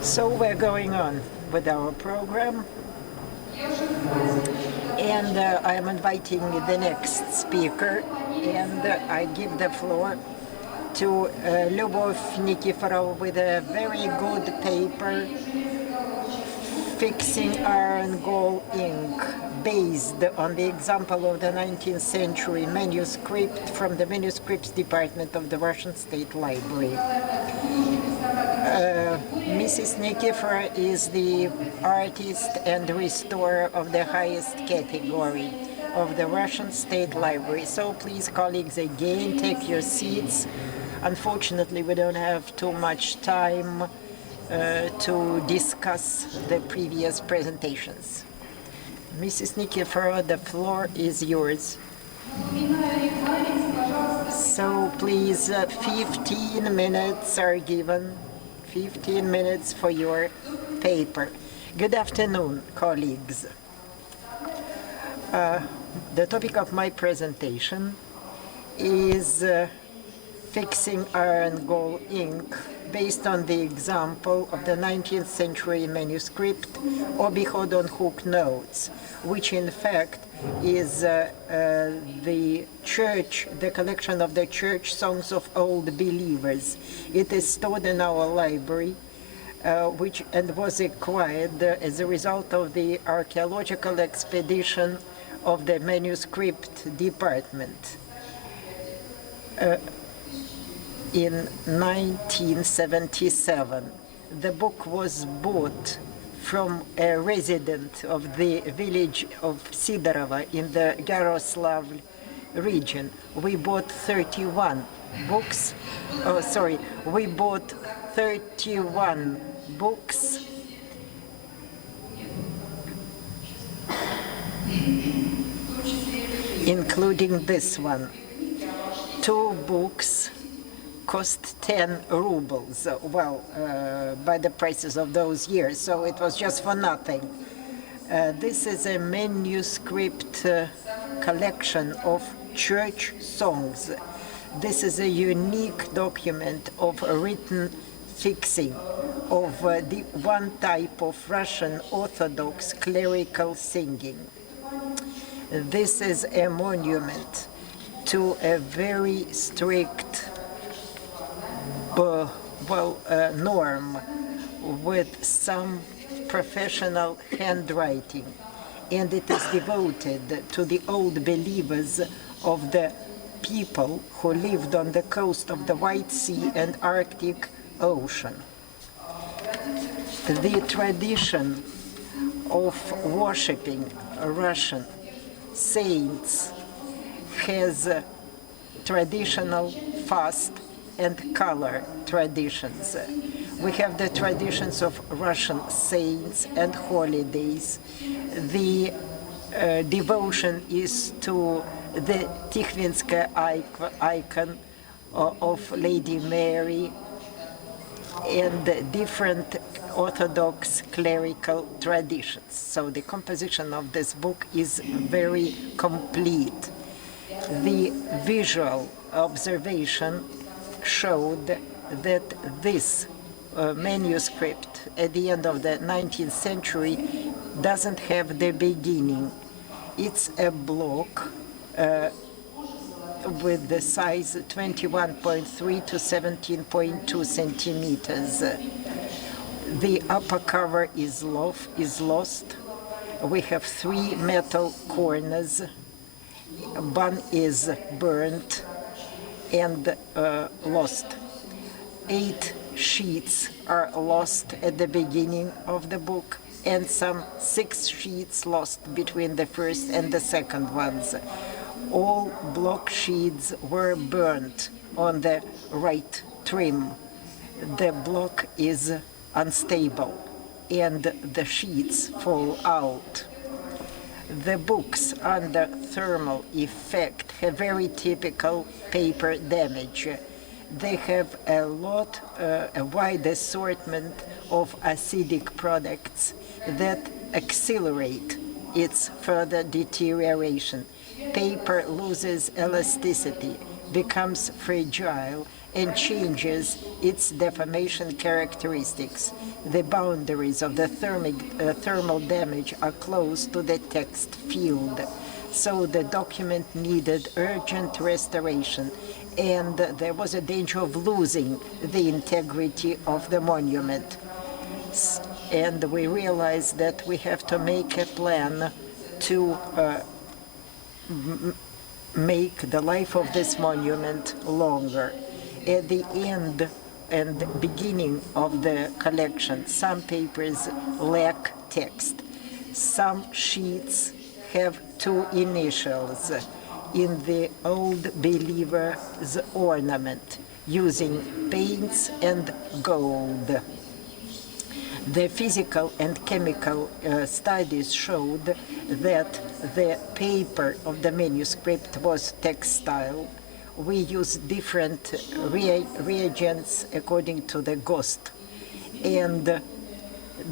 So we're going on with our program, and I'm inviting the next speaker, and I give the floor to Lyubov Nikiforov with a very good paper, Fixing Iron Gall Ink, based on the example of the 19th century manuscript from the Manuscripts Department of the Russian State Library. Mrs. Nikiforov is the artist and restorer of the highest category of the Russian State Library. So please, colleagues, again, take your seats. Unfortunately, we don't have too much time to discuss the previous presentations. Mrs. Nikiforov, the floor is yours. So please, 15 minutes are given. 15 minutes for your paper. Good afternoon, colleagues. The topic of my presentation is Fixing Iron Gall Ink, based on the example of the 19th century manuscript Obihod on Hook Notes, which in fact is the collection of the church songs of old believers. It is stored in our library, which was acquired as a result of the archaeological expedition of the manuscript department in 1977. The book was bought from a resident of the village of Sidorova in the Yaroslav region. We bought 31 books. We bought 31 books including this one. 2 books cost 10 rubles, by the prices of those years, so it was just for nothing. This is a manuscript collection of church songs. This is a unique document of written fixing of the one type of Russian Orthodox clerical singing. This is a monument to a very strict norm with some professional handwriting, and it is devoted to the old believers of the people who lived on the coast of the White Sea and Arctic Ocean. The tradition of worshipping Russian saints has traditional fast and color traditions. We have the traditions of Russian saints and holidays. The devotion is to the Tikhvinskaya icon of Lady Mary and different Orthodox clerical traditions. So the composition of this book is very complete. The visual observation showed that this manuscript at the end of the 19th century doesn't have the beginning. It's a block with the size 21.3 to 17.2 centimeters. The upper cover is lost. We have 3 metal corners. One is burnt and lost. 8 sheets are lost at the beginning of the book, and some 6 sheets lost between the first and the second ones. All block sheets were burnt on the right trim. The block is unstable and the sheets fall out. The books under thermal effect have very typical paper damage. They have a wide assortment of acidic products that accelerate its further deterioration. Paper loses elasticity, becomes fragile, and changes its deformation characteristics. The boundaries of the thermal damage are close to the text field, so the document needed urgent restoration, and there was a danger of losing the integrity of the monument. And we realized that we have to make a plan to make the life of this monument longer. At the end and beginning of the collection, some papers lack text. Some sheets have two initials in the old believer's ornament, using paints and gold. The physical and chemical studies showed that the paper of the manuscript was textile. We used different reagents according to the GOST, and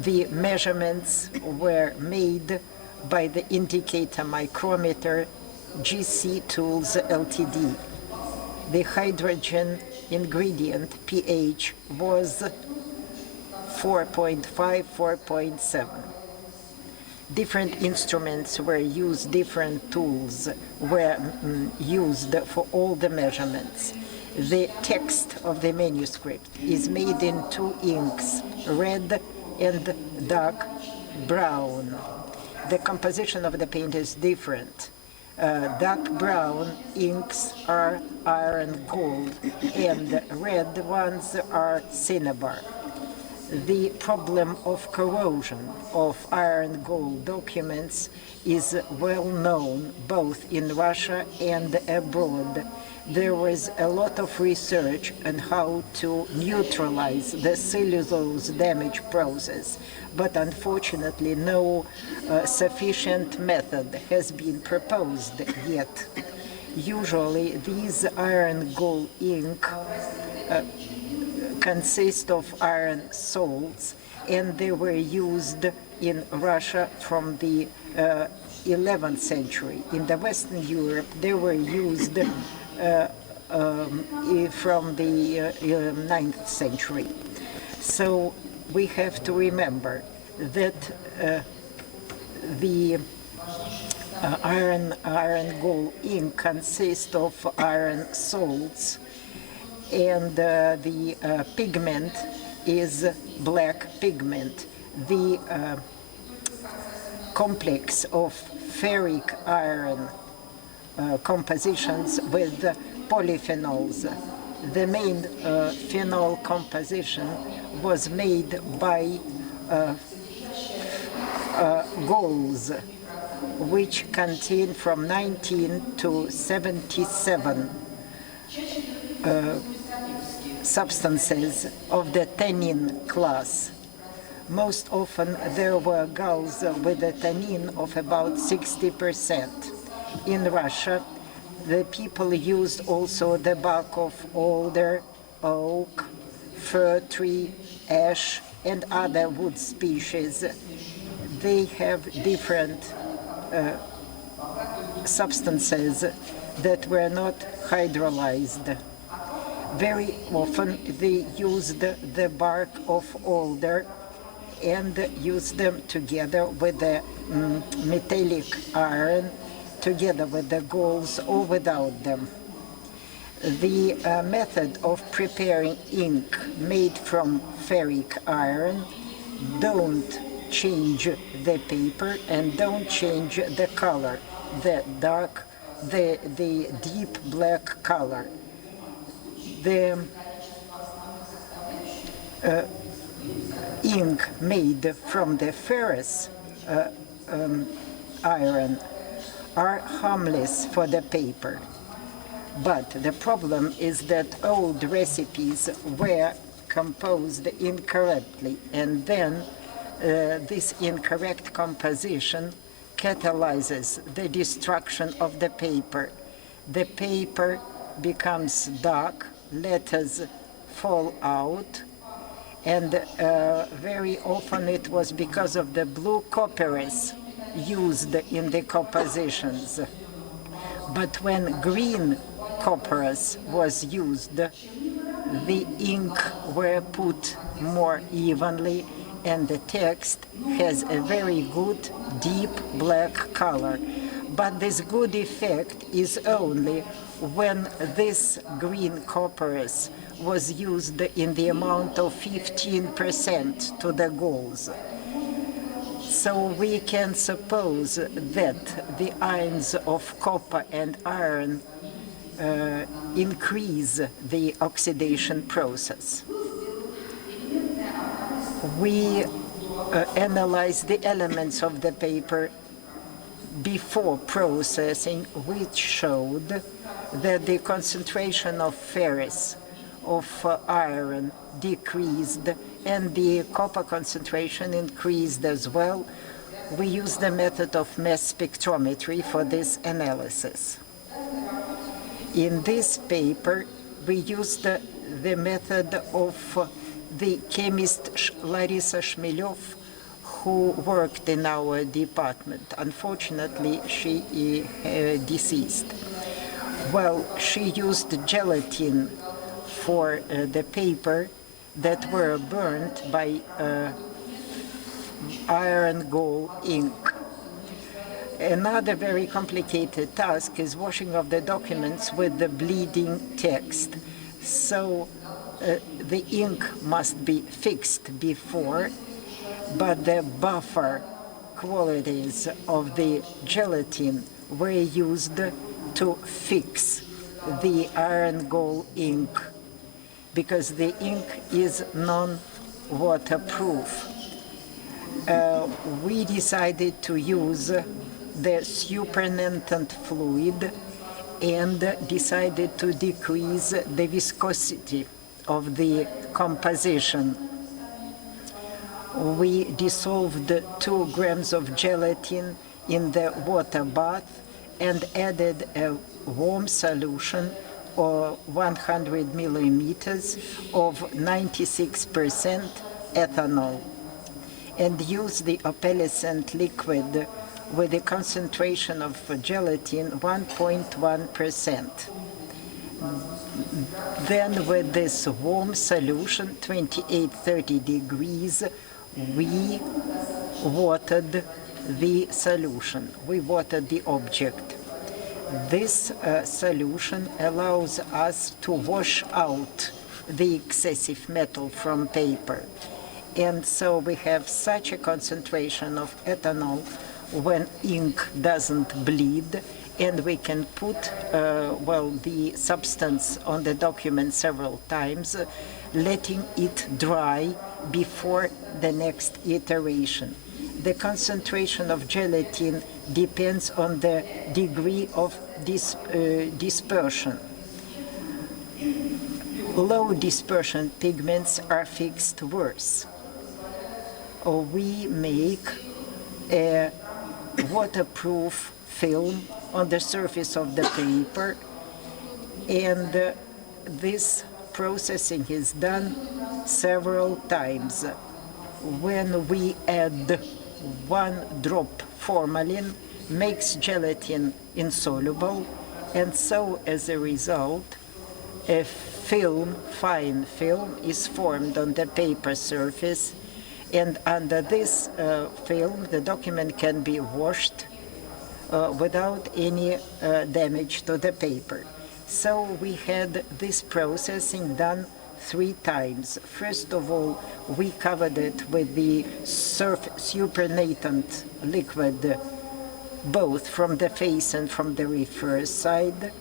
the measurements were made by the indicator micrometer GC Tools Ltd. The hydrogen ingredient pH was 4.5, 4.7. Different instruments were used, different tools were used for all the measurements. The text of the manuscript is made in two inks, red and dark brown. The composition of the paint is different. Dark brown inks are iron gold, and red ones are cinnabar. The problem of corrosion of iron gold documents is well known both in Russia and abroad. There was a lot of research on how to neutralize the cellulose damage process, but unfortunately no sufficient method has been proposed yet. Usually these iron gold ink consist of iron salts, and they were used in Russia from the 11th century. In the Western Europe, they were used from the 9th century. So we have to remember that the iron gold ink consists of iron salts, and the pigment is black pigment. The complex of ferric iron compositions with polyphenols. The main phenol composition was made by golds, which contain from 19 to 77 substances of the tannin class. Most often there were galls with a tannin of about 60%. In Russia, the people used also the bark of alder, oak, fir tree, ash, and other wood species. They have different substances that were not hydrolyzed. Very often they used the bark of alder and used them together with the metallic iron, together with the galls or without them. The method of preparing ink made from ferric iron don't change the paper and don't change the color, the deep black color. The ink made from the ferrous iron are harmless for the paper. But the problem is that old recipes were composed incorrectly, and then this incorrect composition catalyzes the destruction of the paper. The paper becomes dark, letters fall out, and very often it was because of the blue copperas used in the compositions. But when green copperas was used, the ink were put more evenly, and the text has a very good deep black color. But this good effect is only when this green copperas was used in the amount of 15% to the galls. So we can suppose that the ions of copper and iron increase the oxidation process. We analyze the elements of the paper before processing, which showed that the concentration of ferrous, of iron decreased, and the copper concentration increased as well. We use the method of mass spectrometry for this analysis. In this paper, we used the method of the chemist Larisa Shmelyov, who worked in our department. Unfortunately, she deceased. Well, she used gelatin for the paper that were burnt by iron gall ink. Another very complicated task is washing of the documents with the bleeding text. So the ink must be fixed before, but the buffer qualities of the gelatin were used to fix the iron gall ink, because the ink is non-waterproof. We decided to use the supernatant fluid and decided to decrease the viscosity of the composition. We dissolved 2 grams of gelatin in the water bath and added a warm solution or 100 millimeters of 96% ethanol, and used the opalescent liquid with a concentration of gelatin 1.1%. Then with this warm solution, 28-30 degrees, we watered the solution. We watered the object. This solution allows us to wash out the excessive metal from paper. And so we have such a concentration of ethanol when ink doesn't bleed, and we can put the substance on the document several times, letting it dry before the next iteration. The concentration of gelatin depends on the degree of dispersion. Low dispersion pigments are fixed worse. We make a waterproof film on the surface of the paper, and this processing is done several times. When we add 1 drop formalin, makes gelatin insoluble, and so as a result, a film, fine film, is formed on the paper surface, and under this film, the document can be washed without any damage to the paper. So we had this processing done 3 times. First of all, we covered it with the supernatant liquid, both from the face and from the reverse side.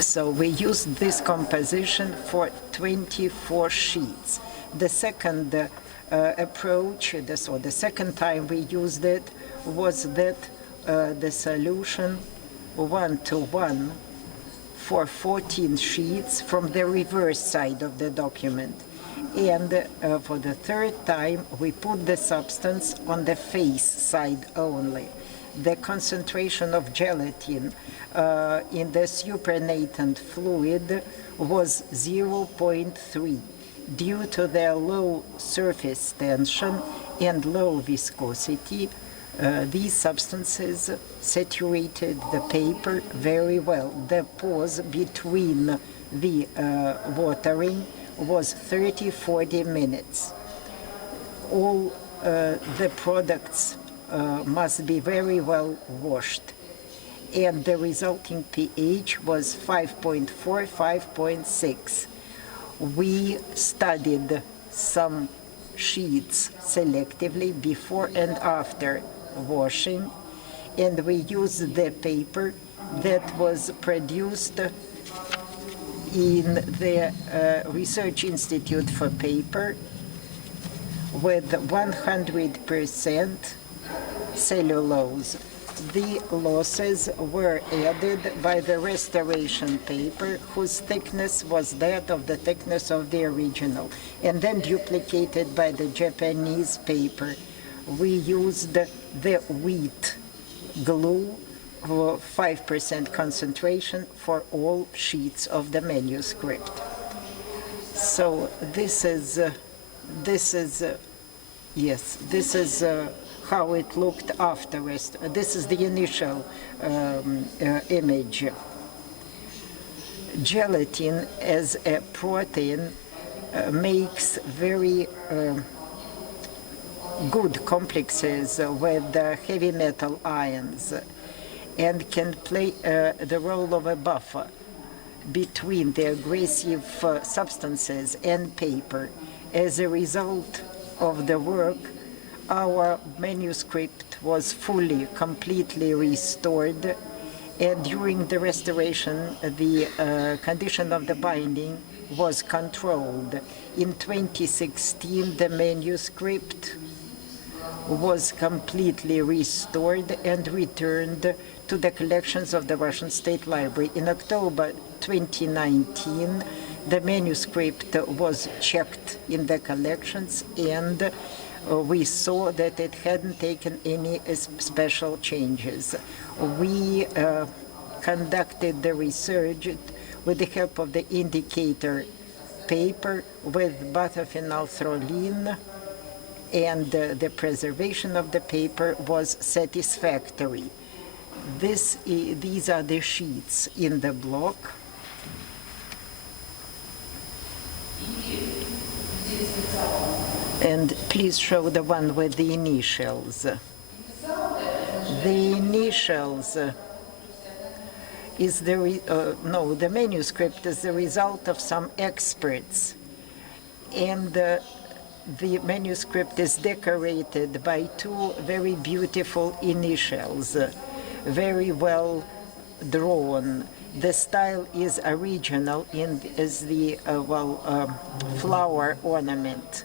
So we used this composition for 24 sheets. The second approach, the second time we used it, was that the solution 1:1 for 14 sheets from the reverse side of the document. And for the third time, we put the substance on the face side only. The concentration of gelatin in the supernatant fluid was 0.3 due to their low surface tension and low viscosity. These substances saturated the paper very well. The pause between the watering was 30-40 minutes. All the products must be very well washed, and the resulting pH was 5.4, 5.6. We studied some sheets selectively before and after washing, and we used the paper that was produced in the Research Institute for Paper with 100% cellulose. The losses were added by the restoration paper, whose thickness was that of the thickness of the original, and then duplicated by the Japanese paper. We used the wheat glue, 5% concentration for all sheets of the manuscript. So this is how it looked afterwards. This is the initial image. Gelatin as a protein makes very good complexes with heavy metal ions and can play the role of a buffer between the aggressive substances and paper. As a result of the work, our manuscript was completely restored, and during the restoration, the condition of the binding was controlled. In 2016, the manuscript was completely restored and returned to the collections of the Russian State Library. In October 2019, the manuscript was checked in the collections, and we saw that it hadn't taken any special changes. We conducted the research with the help of the indicator paper with butyphenyltoluene, and the preservation of the paper was satisfactory. These are the sheets in the block. And please show the one with the initials. The initials is the manuscript is the result of some experts, and the manuscript is decorated by two very beautiful initials, very well drawn. The style is original as the flower ornament.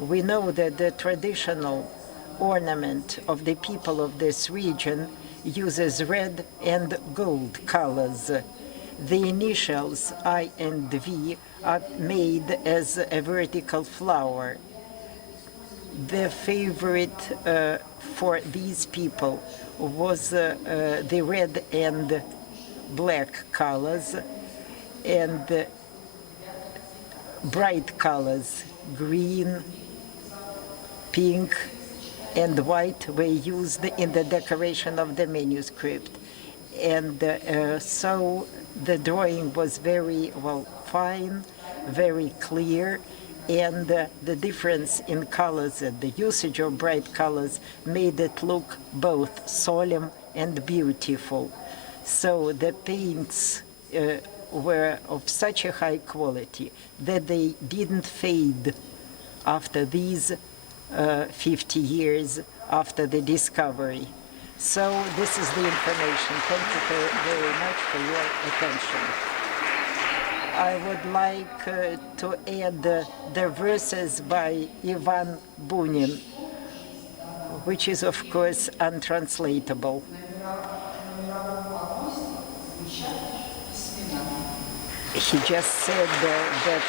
We know that the traditional ornament of the people of this region uses red and gold colors. The initials I and V are made as a vertical flower. The favorite for these people was the red and black colors, and bright colors, green, pink, and white, were used in the decoration of the manuscript. And so the drawing was very fine, very clear, and the difference in colors, the usage of bright colors, made it look both solemn and beautiful. So the paints were of such a high quality that they didn't fade after these 50 years after the discovery. So this is the information. Thank you very much for your attention. I would like to add the verses by Ivan Bunin, which is, of course, untranslatable. He just said that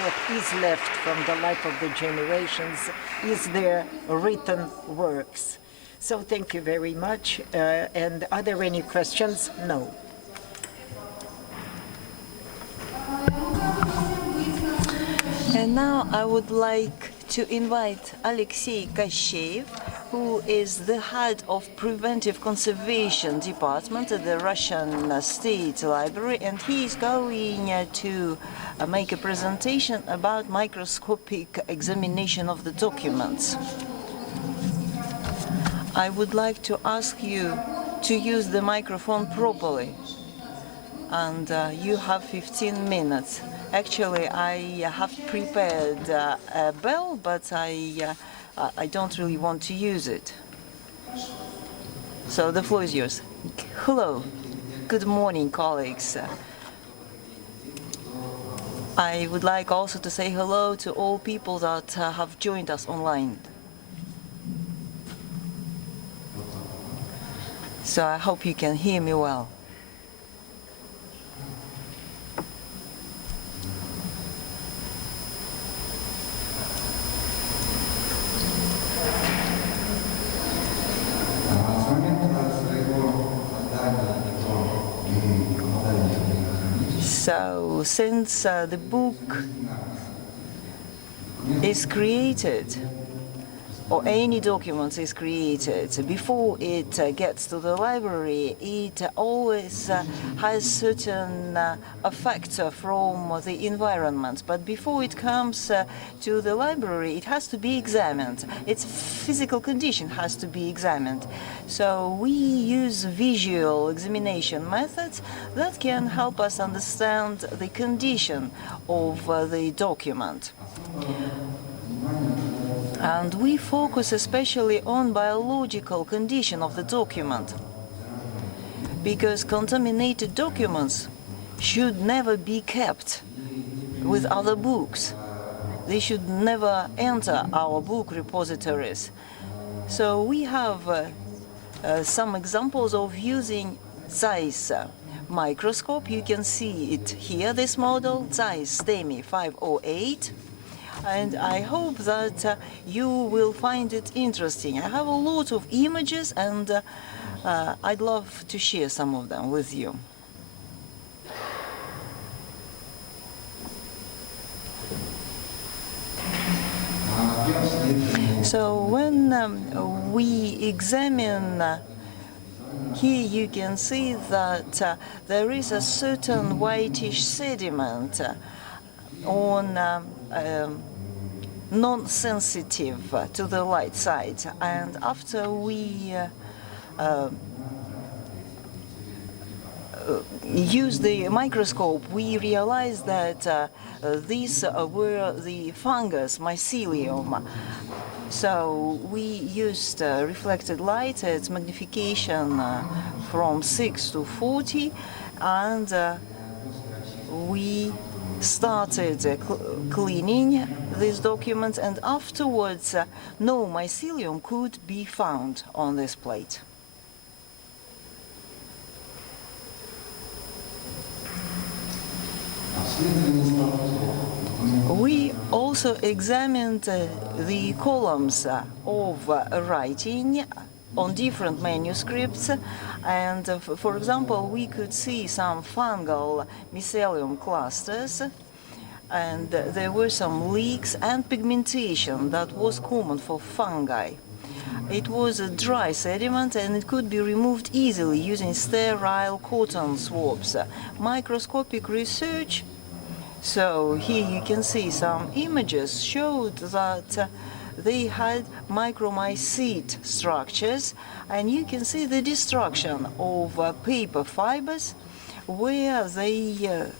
what is left from the life of the generations is their written works. So thank you very much. And are there any questions? No. And now I would like to invite Alexei Kosheev, who is the head of Preventive Conservation Department at the Russian State Library, and he is going to make a presentation about microscopic examination of the documents. I would like to ask you to use the microphone properly, and you have 15 minutes. Actually, I have prepared a bell, but I don't really want to use it. So the floor is yours. Hello. Good morning, colleagues. I would like also to say hello to all people that have joined us online. So I hope you can hear me well. So since the book is created, or any document is created, before it gets to the library, it always has certain effects from the environment. But before it comes to the library, it has to be examined. Its physical condition has to be examined. So we use visual examination methods that can help us understand the condition of the document. And we focus especially on biological condition of the document, because contaminated documents should never be kept with other books. They should never enter our book repositories. So we have some examples of using Zeiss microscope. You can see it here, this model, Zeiss STEMI 508. And I hope that you will find it interesting. I have a lot of images, and I'd love to share some of them with you. So when we examine, here you can see that there is a certain whitish sediment on non-sensitive to the light side, and after we use the microscope, we realized that these were the fungus mycelium. So we used reflected light, its magnification from 6 to 40, and we started cleaning these documents, and afterwards no mycelium could be found on this plate. We also examined the columns of writing on different manuscripts, and for example, we could see some fungal mycelium clusters, and there were some leaks and pigmentation that was common for fungi. It was a dry sediment, and it could be removed easily using sterile cotton swabs. Microscopic research, so here you can see some images, showed that they had micromycete structures, and you can see the destruction of paper fibers where they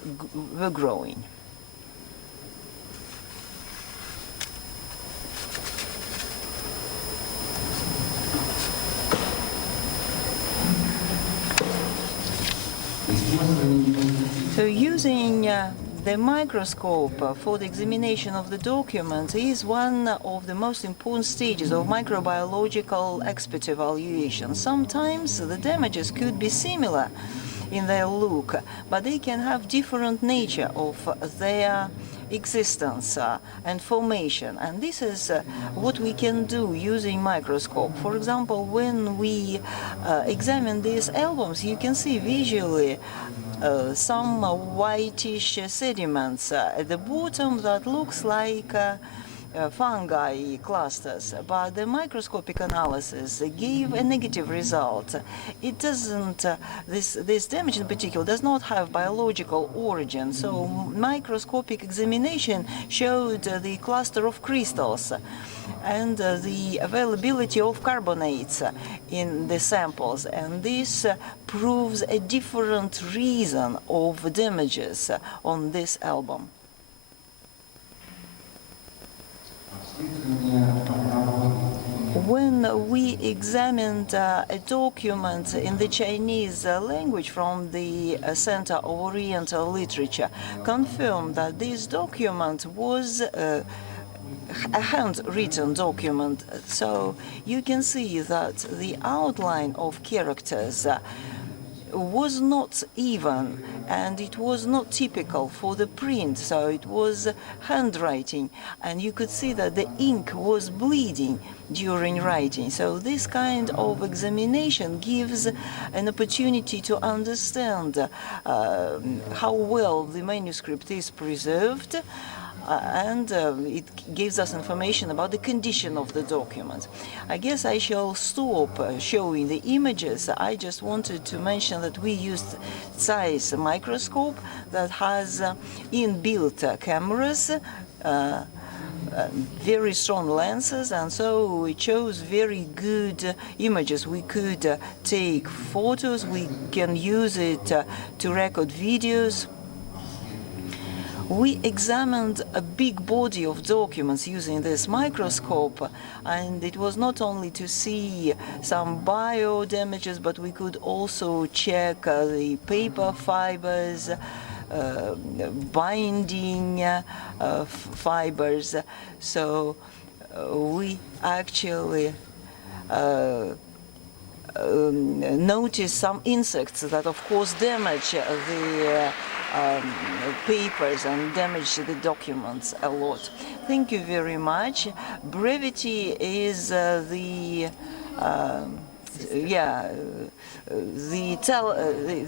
were growing. So using the microscope for the examination of the document is one of the most important stages of microbiological expert evaluation. Sometimes the damages could be similar in their look, but they can have different nature of their existence and formation. And this is what we can do using microscope. For example, when we examine these albums, you can see visually some whitish sediments at the bottom that looks like fungi clusters, but the microscopic analysis gave a negative result. It doesn't, this damage in particular does not have biological origin, so microscopic examination showed the cluster of crystals and the availability of carbonates in the samples, and this proves a different reason of damages on this album. When we examined a document in the Chinese language from the Center of Oriental Literature, confirmed that this document was a handwritten document. So you can see that the outline of characters was not even, and it was not typical for the print, so it was handwriting, and you could see that the ink was bleeding during writing. So this kind of examination gives an opportunity to understand how well the manuscript is preserved, and it gives us information about the condition of the document. I guess I shall stop showing the images. I just wanted to mention that we used Zeiss microscope that has inbuilt cameras, very strong lenses, and so it shows very good images. We could take photos, we can use it to record videos. We examined a big body of documents using this microscope, and it was not only to see some bio damages, but we could also check the paper fibers, binding fibers. So we actually noticed some insects that, of course, damage the papers and damage the documents a lot. Thank you very much. Brevity is the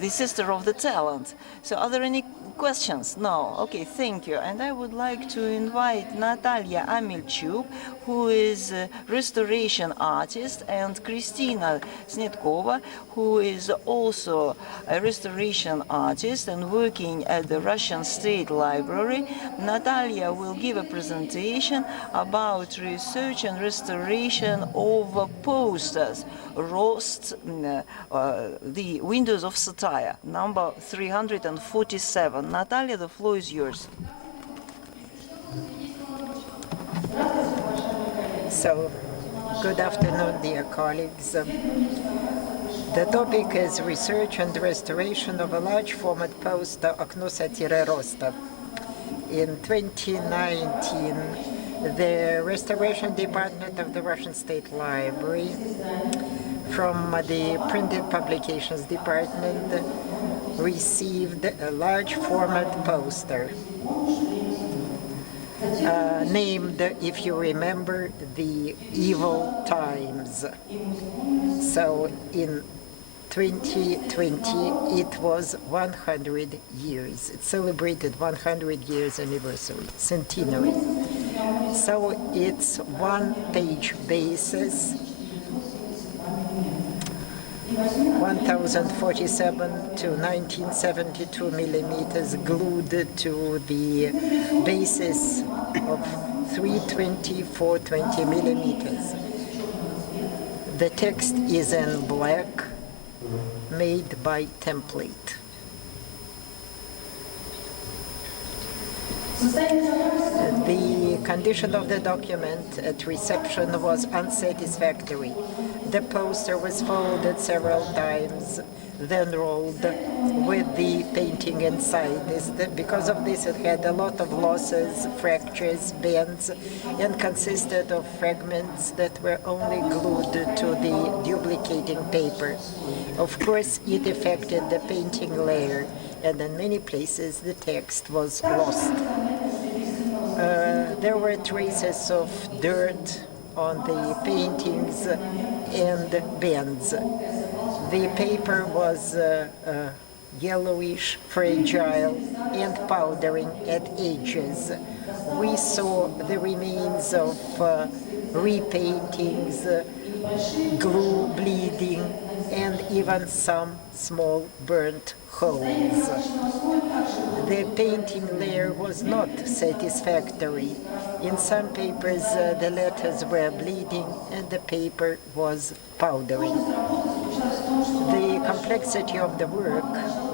sister of the talent. So are there any questions? No. Okay, thank you. And I would like to invite Natalia Amilchuk, who is a restoration artist, and Kristina Zhukova, who is also a restoration artist and working at the Russian State Library. Natalia will give a presentation about research and restoration of posters, Rost, the Windows of Satire, number 347. Natalia, the floor is yours. So, good afternoon, dear colleagues. The topic is research and restoration of a large format poster Okno Satire Rostov. In 2019, the Restoration Department of the Russian State Library, from the Printed Publications Department, received a large format poster named, if you remember, The Evil Times. So in 2020, it was 100 years. It celebrated 100 years anniversary, centenary. So it's one-page basis, 1047 to 1972 millimeters, glued to the basis of 320, 420 millimeters. The text is in black, made by template. The condition of the document at reception was unsatisfactory. The poster was folded several times, then rolled with the painting inside. Because of this, it had a lot of losses, fractures, bends, and consisted of fragments that were only glued to the duplicating paper. Of course, it affected the painting layer, and in many places the text was lost. There were traces of dirt on the paintings and bends. The paper was yellowish, fragile, and powdering at edges. we saw the remains of repaintings, glue bleeding, and even some small burnt holes. The painting layer was not satisfactory. In some papers, the letters were bleeding and the paper was powdery. The complexity of the work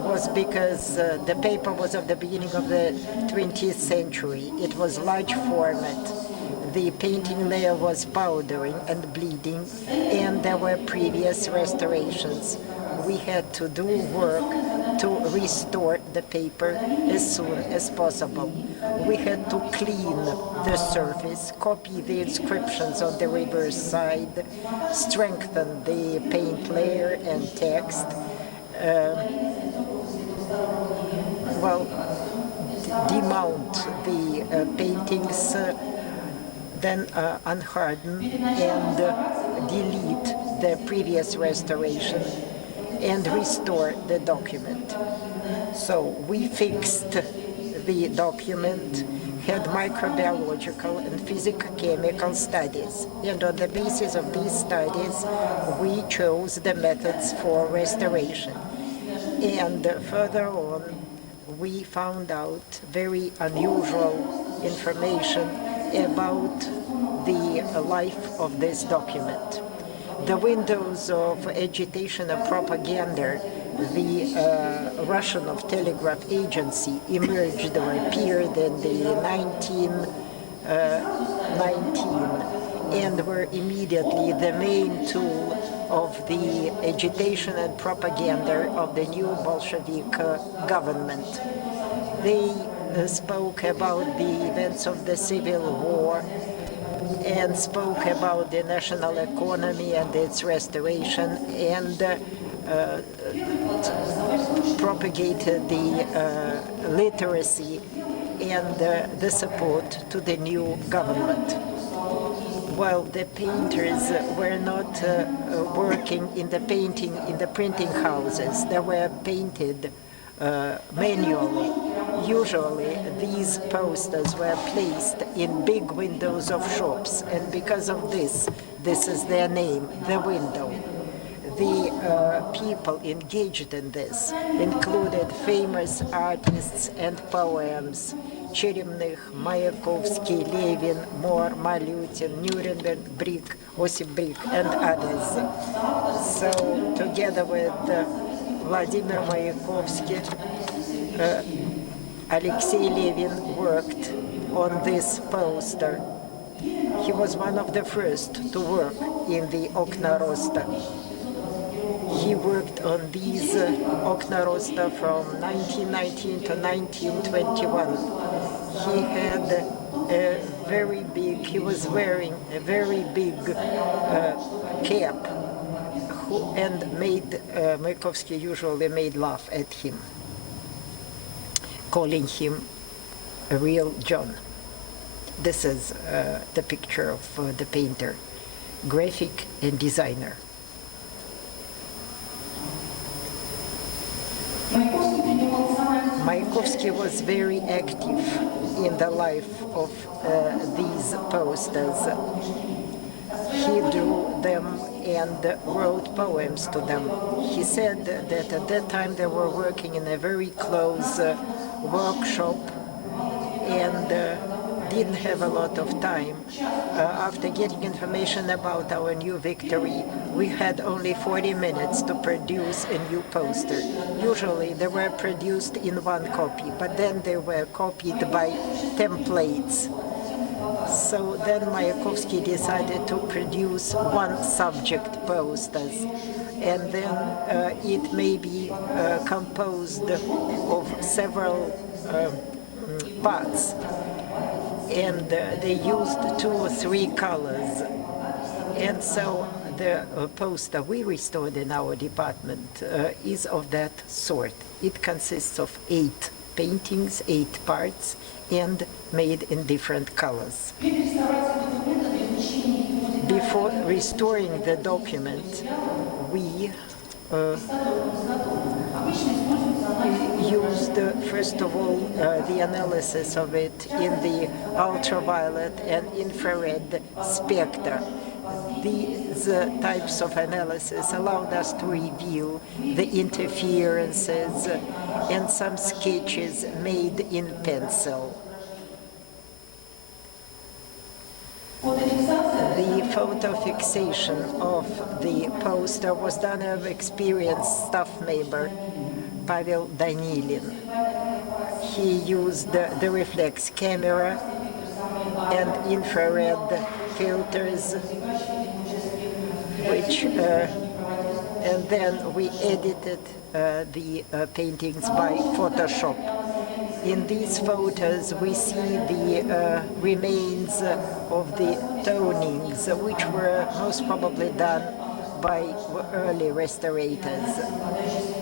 was because the paper was of the beginning of the 20th century. It was large format. The painting layer was powdering and bleeding, and there were previous restorations. We had to do work to restore the paper as soon as possible. We had to clean the surface, copy the inscriptions on the reverse side, strengthen the paint layer and text, demount the paintings, then unharden and delete the previous restoration and restore the document. So we fixed the document, had microbiological and physicochemical studies, and on the basis of these studies we chose the methods for restoration. And further on we found out very unusual information about the life of this document. The windows of agitation and propaganda, the Russian of Telegraph Agency emerged or appeared in the 1919 and were immediately the main tool of the agitation and propaganda of the new Bolshevik government. They spoke about the events of the Civil War and spoke about the national economy and its restoration, and propagated the literacy and the support to the new government. While the painters were not working in the printing houses, they were painted manually. Usually these posters were placed in big windows of shops, and because of this is their name, the window. The people engaged in this included famous artists and poems: Черемных, Mayakovsky, Levin, Moore, Malutin, Nuremberg, Brick, Osip Brick, and others. So together with Vladimir Mayakovsky, Alexei Levin worked on this poster. He was one of the first to work in the Okna Rosta. He worked on these Okna Rosta from 1919 to 1921. He had a very big, he was wearing a very big cap, and Mayakovsky usually made laugh at him, calling him a real John. This is the picture of the painter, graphic and designer. Mayakovsky was very active in the life of these posters. He drew them and wrote poems to them. He said that at that time they were working in a very close workshop and didn't have a lot of time. After getting information about our new victory, we had only 40 minutes to produce a new poster. Usually they were produced in one copy, but then they were copied by templates. So then Mayakovsky decided to produce one subject posters, and then it may be composed of several parts. And they used 2 or 3 colors. And so the poster we restored in our department is of that sort. It consists of 8 paintings, 8 parts, and made in different colors. Before restoring the document, we used, first of all, the analysis of it in the ultraviolet and infrared spectra. These types of analysis allowed us to review the interferences and some sketches made in pencil. The photo fixation of the poster was done by experienced staff member Pavel Danilin. He used the reflex camera and infrared filters, and then we edited the paintings by Photoshop. In these photos, we see the remains of the tonings, which were most probably done by early restorators.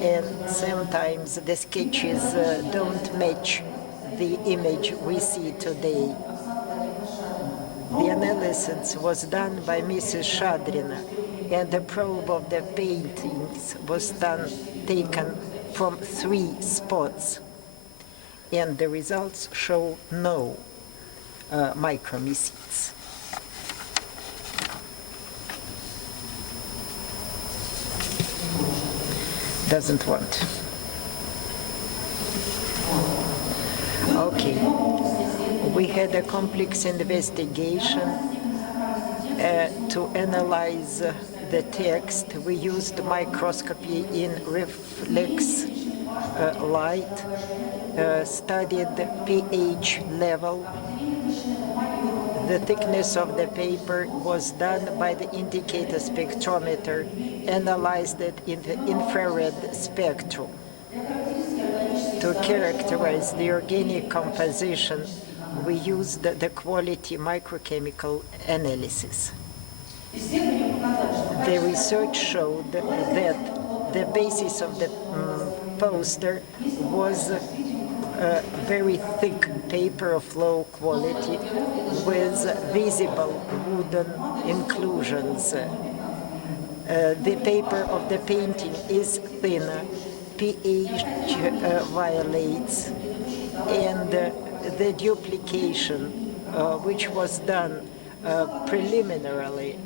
And sometimes the sketches don't match the image we see today. The analysis was done by Mrs. Shadrina, and the probe of the paintings was taken from 3 spots. And the results show no micromycetes. Doesn't want. Okay. We had a complex investigation to analyze the text. We used microscopy in reflex light, studied the pH level. The thickness of the paper was done by the indicator spectrometer, analyzed it in the infrared spectrum. To characterize the organic composition, we used the quality microchemical analysis. The research showed that the basis of the poster was a very thick paper of low quality with visible wooden inclusions. The paper of the painting is thinner, pH violates, and the duplication, which was done preliminarily,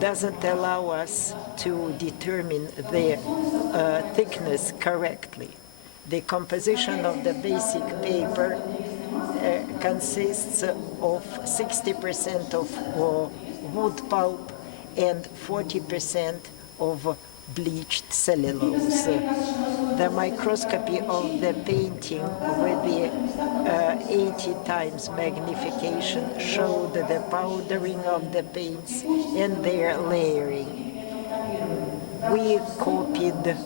doesn't allow us to determine the thickness correctly. The composition of the basic paper consists of 60% of wood pulp and 40% of bleached cellulose. The microscopy of the painting with the 80 times magnification showed the powdering of the paints and their layering. We copied the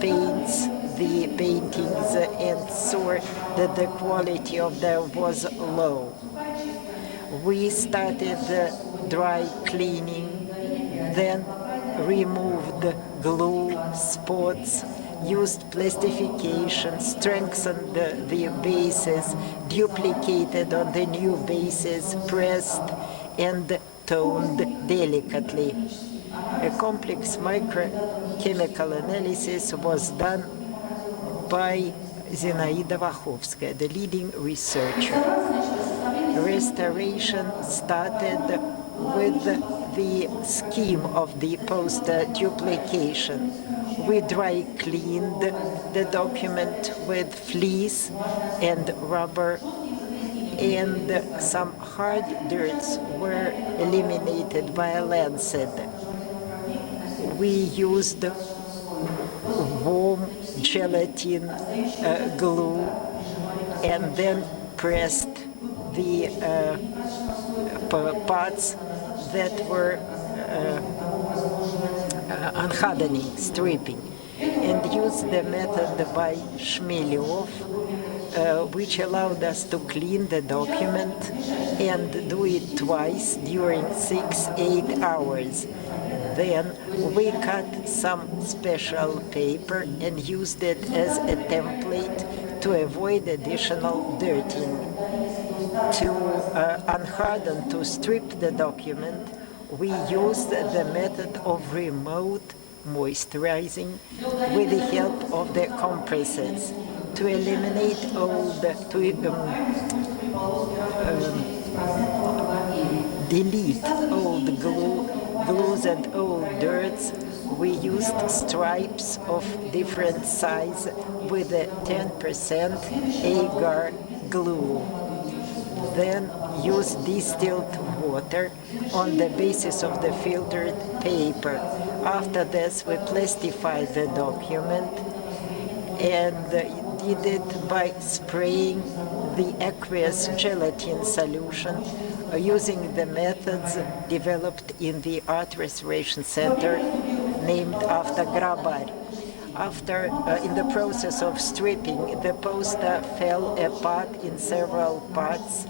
paints, the paintings, and saw that the quality of them was low. We started dry cleaning, then removed glue, spots, used plastification, strengthened the bases, duplicated on the new bases, pressed and toned delicately. A complex microchemical analysis was done by Zinaida Vachovskaya, the leading researcher. Restoration started with the scheme of the poster duplication. We dry cleaned the document with fleece and rubber, and some hard dirts were eliminated by a lancet. We used warm gelatin glue and then pressed the parts that were unhardening, stripping, and used the method by Shmelyov, which allowed us to clean the document and do it twice during 6-8 hours. Then we cut some special paper and used it as a template to avoid additional dirtying. To to strip the document, we used the method of remote moisturizing with the help of the compresses to eliminate delete old glues and old dirts. We used stripes of different size with a 10% agar glue. Then use distilled water on the basis of the filtered paper. After this, we plastified the document and did it by spraying the aqueous gelatin solution using the methods developed in the Art Restoration Center named after Grabar. After, in the process of stripping, the poster fell apart in several parts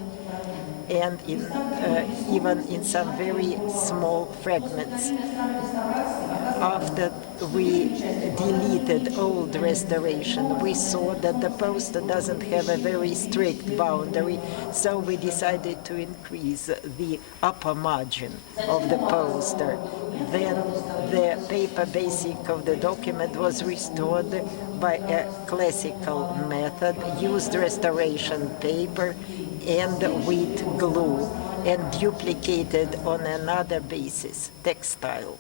and even in some very small fragments. After we deleted old restoration, we saw that the poster doesn't have a very strict boundary, so we decided to increase the upper margin of the poster. Then the paper basic of the document was restored by a classical method, used restoration paper and wheat glue, and duplicated on another basis, textile.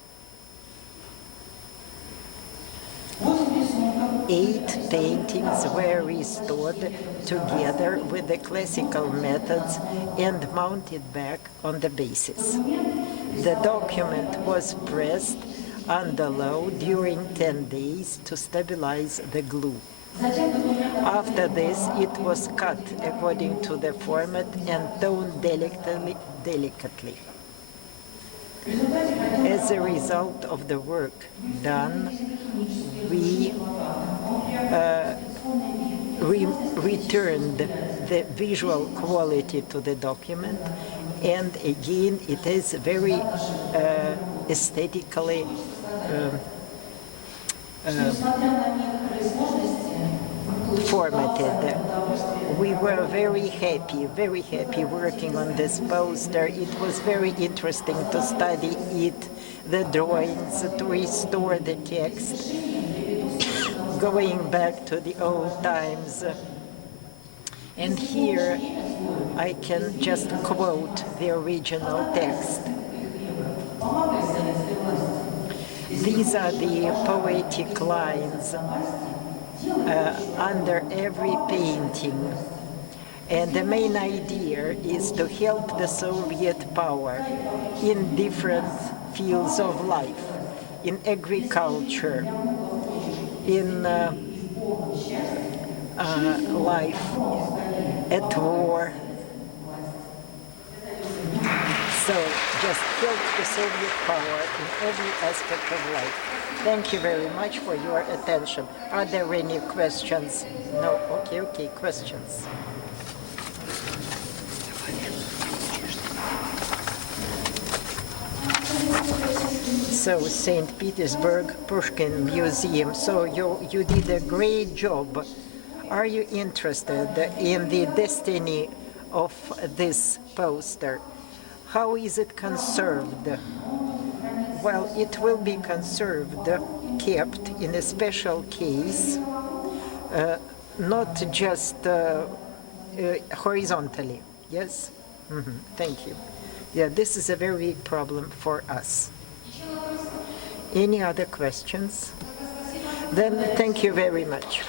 8 paintings were restored together with the classical methods and mounted back on the basis. The document was pressed under load during 10 days to stabilize the glue. After this, it was cut according to the format and toned delicately. As a result of the work done, we returned the visual quality to the document, and again, it is very aesthetically formatted. We were very happy working on this poster. It was very interesting to study it, the drawings, to restore the text, going back to the old times. And here I can just quote the original text. These are the poetic lines under every painting. And the main idea is to help the Soviet power in different fields of life, in agriculture, in life at war. So just help the Soviet power in every aspect of life. Thank you very much for your attention. Are there any questions? No? Okay, questions. So, St. Petersburg Pushkin Museum. So you did a great job. Are you interested in the destiny of this poster? How is it conserved? Well, it will be conserved, kept in a special case, not just horizontally. Yes? Thank you. Yeah, this is a very big problem for us. Any other questions? Then thank you very much.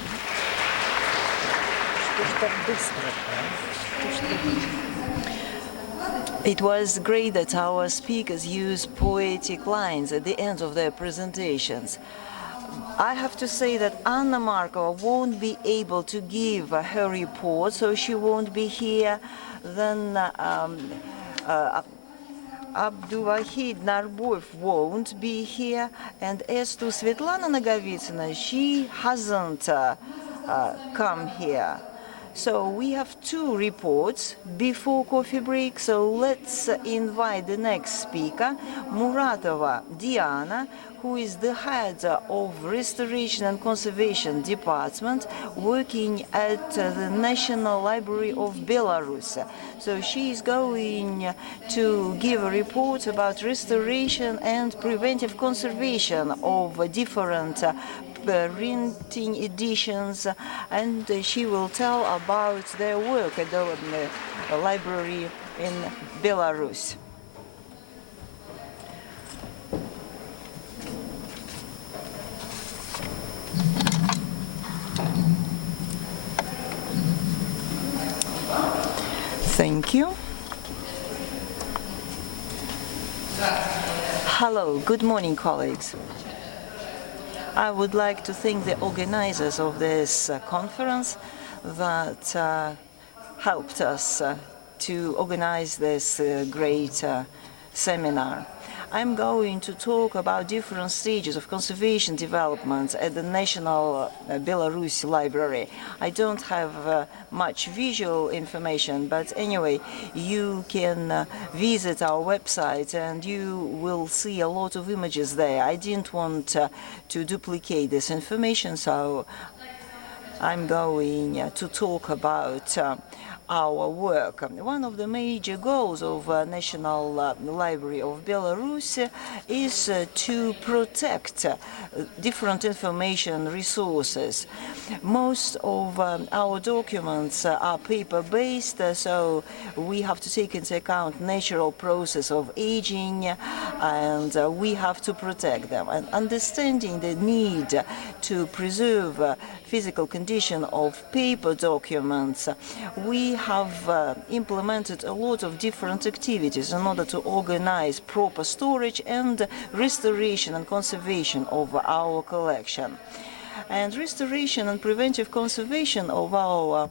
It was great that our speakers used poetic lines at the end of their presentations. I have to say that Anna Markova won't be able to give her report, so she won't be here. Then Abdulwahid Narboyev won't be here. And as to Svetlana Nagovitsina, she hasn't come here. So we have two reports before coffee break. So let's invite the next speaker, Muratova Diana, who is the head of Restoration and Conservation Department working at the National Library of Belarus. So she is going to give a report about restoration and preventive conservation of different printing editions, and she will tell about their work at the library in Belarus. Thank you. Hello, good morning, colleagues. I would like to thank the organizers of this conference that helped us to organize this great seminar. I'm going to talk about different stages of conservation development at the National Belarus Library. I don't have much visual information, but anyway, you can visit our website and you will see a lot of images there. I didn't want to duplicate this information, so I'm going to talk about our work. One of the major goals of National Library of Belarus is to protect different information resources. Most of our documents are paper-based, so we have to take into account natural process of aging, and we have to protect them. And understanding the need to preserve physical condition of paper documents, we have implemented a lot of different activities in order to organize proper storage and restoration and conservation of our collection. And restoration and preventive conservation of our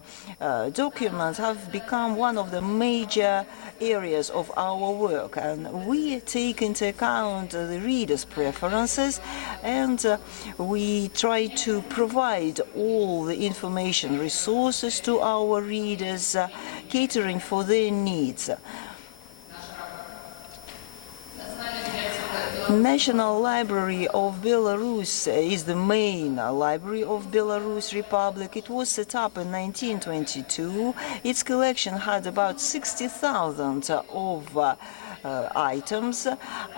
documents have become one of the major areas of our work, and we take into account the reader's preferences, and we try to provide all the information resources to our readers, catering for their needs. National Library of Belarus is the main library of Belarus Republic. It was set up in 1922. Its collection had about 60,000 of items,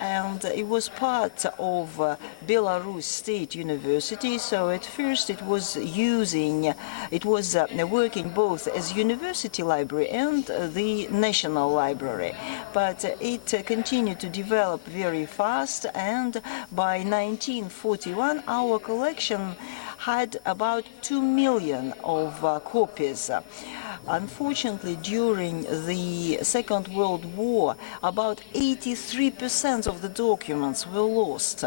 and it was part of Belarus State University. So at first it was working both as university library and the National Library, but it continued to develop very fast, and by 1941 our collection had about 2 million of copies. Unfortunately, during the Second World War, about 83% of the documents were lost.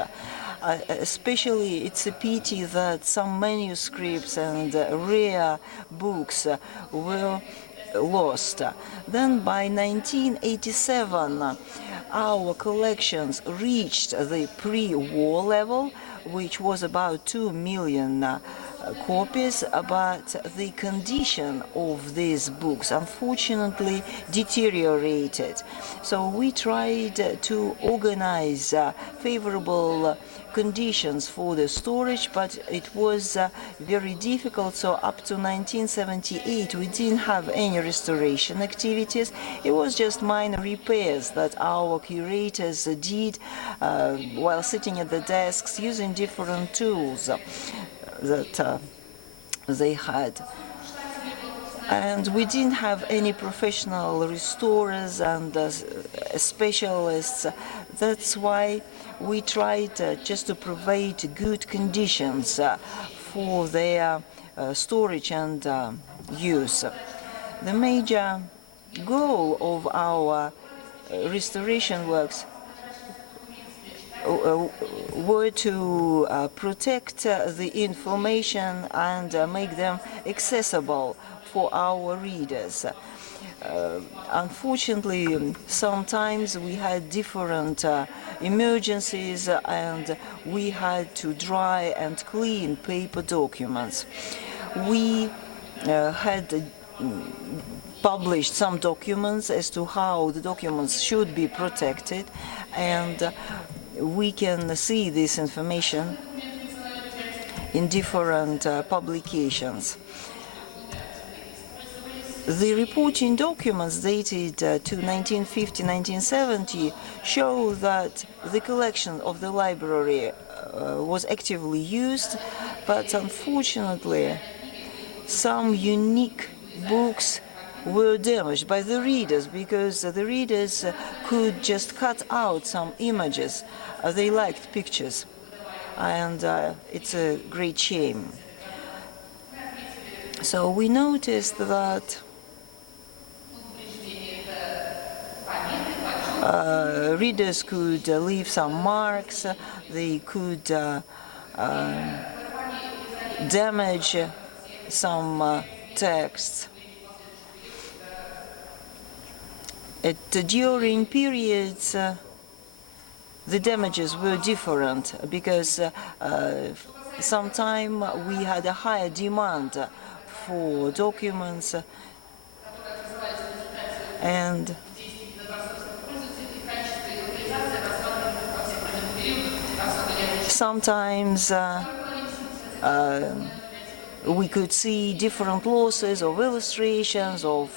Especially, it's a pity that some manuscripts and rare books were lost. Then by 1987, our collections reached the pre-war level, which was about 2 million copies, but the condition of these books unfortunately deteriorated. So we tried to organize favorable conditions for the storage, but it was very difficult. So up to 1978 we didn't have any restoration activities. It was just minor repairs that our curators did while sitting at the desks using different tools that they had. And we didn't have any professional restorers and specialists. That's why we tried just to provide good conditions for their storage and use. The major goal of our restoration works were to protect the information and make them accessible for our readers. Unfortunately, sometimes we had different emergencies and we had to dry and clean paper documents. We had published some documents as to how the documents should be protected, and we can see this information in different publications. The reporting documents dated to 1950-1970 show that the collection of the library was actively used, but unfortunately some unique books were damaged by the readers because the readers could just cut out some images. They liked pictures, and it's a great shame. So we noticed that readers could leave some marks, they could damage some texts. During periods, the damages were different because sometimes we had a higher demand for documents, and sometimes we could see different losses of illustrations, of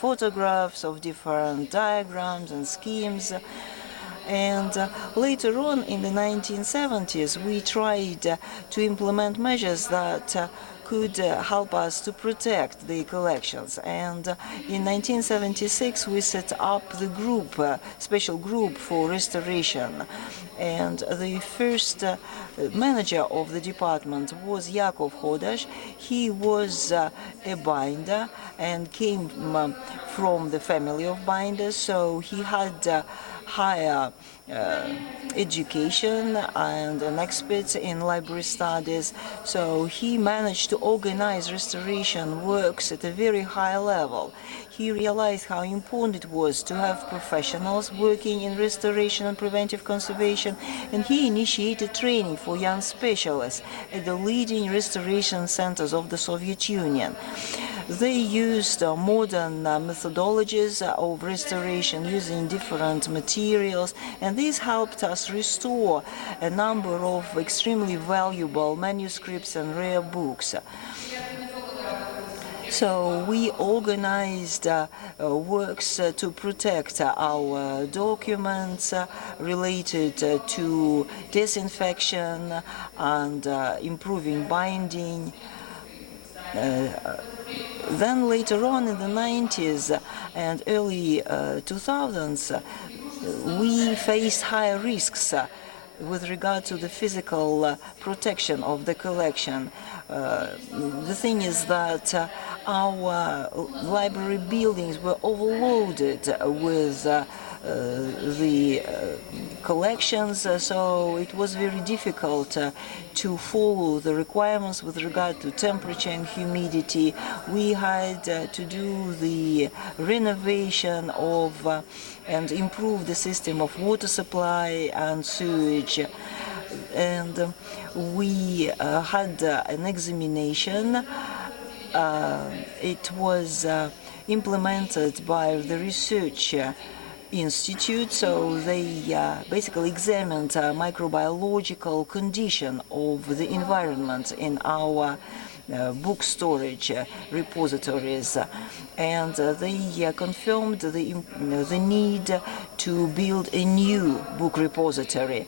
photographs, of different diagrams and schemes. And later on in the 1970s, we tried to implement measures that could help us to protect the collections. And in 1976, we set up the group, special group for restoration. And the first manager of the department was Yakov Hodash. He was a binder and came from the family of binders, so he had higher education and an expert in library studies. So he managed to organize restoration works at a very high level. He realized how important it was to have professionals working in restoration and preventive conservation, and he initiated training for young specialists at the leading restoration centers of the Soviet Union. They used modern methodologies of restoration using different materials, and this helped us restore a number of extremely valuable manuscripts and rare books. So we organized works to protect our documents related to disinfection and improving binding. Then later on in the 90s and early 2000s, we faced higher risks with regard to the physical protection of the collection. The thing is that our library buildings were overloaded with the collections, so it was very difficult to follow the requirements with regard to temperature and humidity. We had to do the renovation of and improve the system of water supply and sewage. And we had an examination. It was implemented by the research institute, so they basically examined microbiological condition of the environment in our book storage repositories, and they confirmed the need to build a new book repository.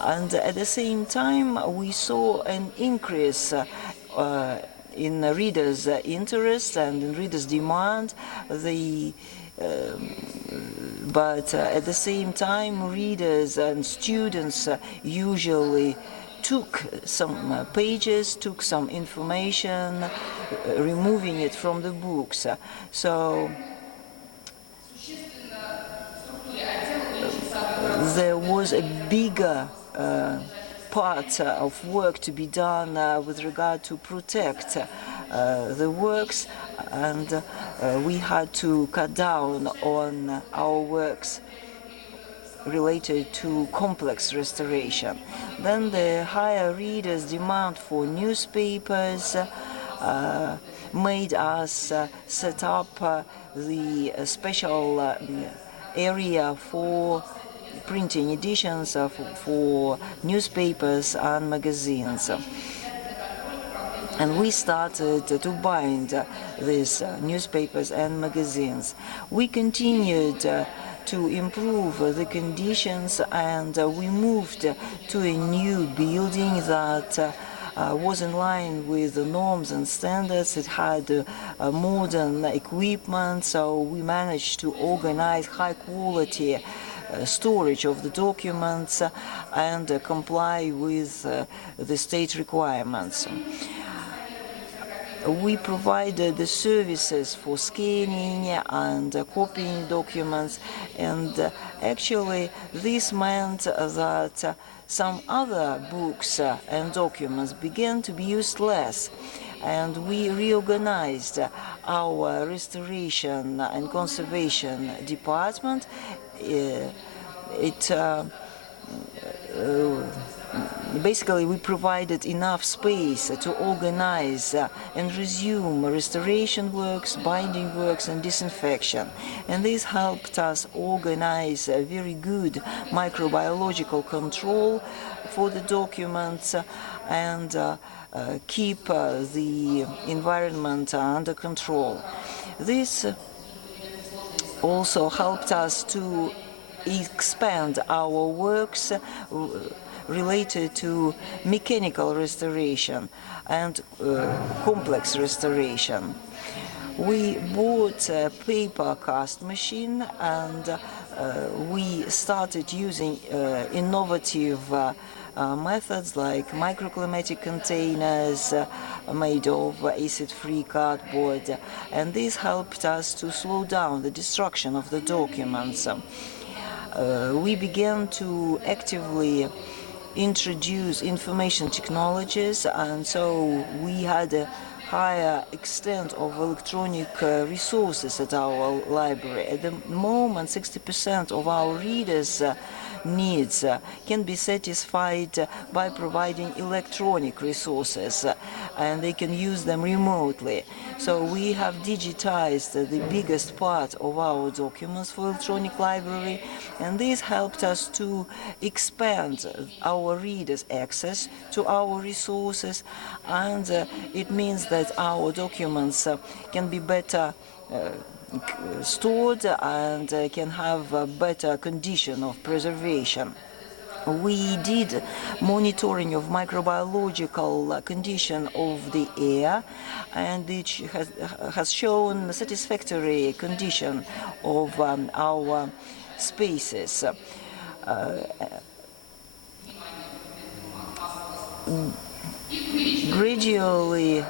And at the same time, we saw an increase in readers' interest and in readers' demand. But at the same time, readers and students usually took some pages, took some information, removing it from the books. So there was a bigger part of work to be done with regard to protect the works, and we had to cut down on our works related to complex restoration. Then the higher readers' demand for newspapers made us set up the special area for printing editions for newspapers and magazines. And we started to bind these newspapers and magazines. We continued to improve the conditions, and we moved to a new building that was in line with the norms and standards. It had modern equipment, so we managed to organize high-quality storage of the documents and comply with the state requirements. We provided the services for scanning and copying documents, and actually this meant that some other books and documents began to be used less, and we reorganized our restoration and conservation department. Basically, we provided enough space to organize and resume restoration works, binding works, and disinfection. And this helped us organize a very good microbiological control for the documents and keep the environment under control. This also helped us to expand our works related to mechanical restoration and complex restoration. We bought a paper cast machine, and we started using innovative methods like microclimatic containers made of acid-free cardboard, and this helped us to slow down the destruction of the documents. We began to actively introduce information technologies, and so we had a higher extent of electronic resources at our library. At the moment, 60% of our readers' needs can be satisfied by providing electronic resources, and they can use them remotely. So we have digitized the biggest part of our documents for electronic library, and this helped us to expand our readers' access to our resources, and it means that our documents can be better stored and can have a better condition of preservation. We did monitoring of microbiological condition of the air, and it has shown a satisfactory condition of our spaces. Gradually,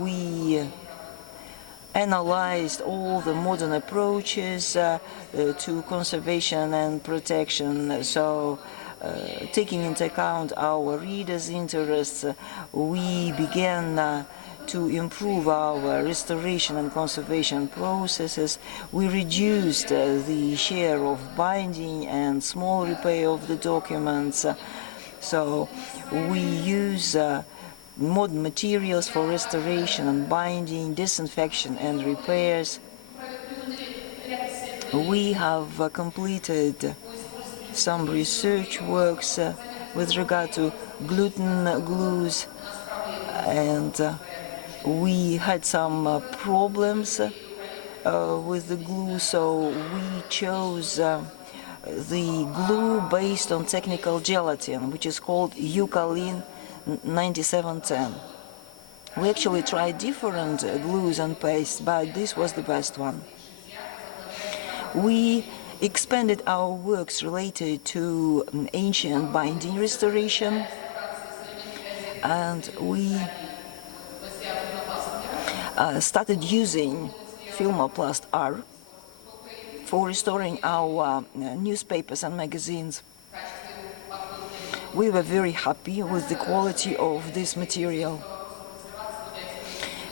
we analyzed all the modern approaches to conservation and protection. So, taking into account our readers' interests, we began to improve our restoration and conservation processes. We reduced the share of binding and small repair of the documents. So we use modern materials for restoration and binding, disinfection and repairs. We have completed some research works with regard to gluten glues, and we had some problems with the glue, so we chose the glue based on technical gelatin, which is called Eucalyne 9710. We actually tried different glues and pastes, but this was the best one. We expanded our works related to ancient binding restoration, and we started using Filmoplast R for restoring our newspapers and magazines. We were very happy with the quality of this material.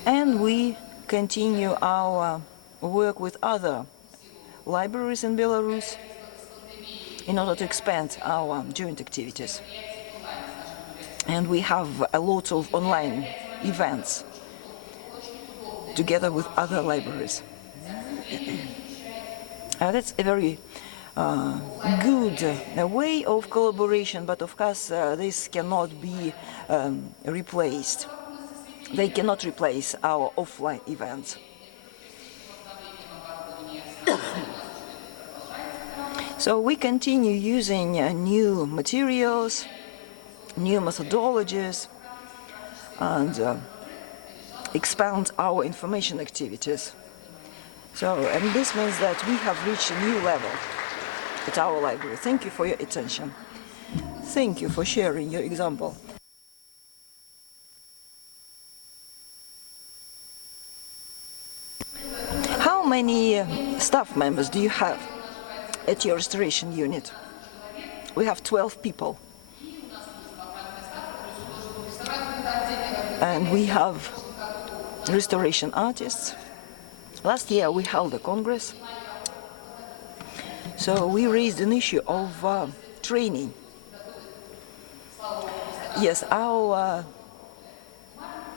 And we continue our work with other libraries in Belarus in order to expand our joint activities. And we have a lot of online events. together with other libraries. That's a very good way of collaboration, but of course this cannot be replaced. They cannot replace our offline events. So we continue using new materials, new methodologies, and expand our information activities. And this means that we have reached a new level at our library. Thank you for your attention. Thank you for sharing your example. How many staff members do you have at your restoration unit? We have 12 people. And we have restoration artists. Last year we held a congress. So we raised an issue of training. Yes, our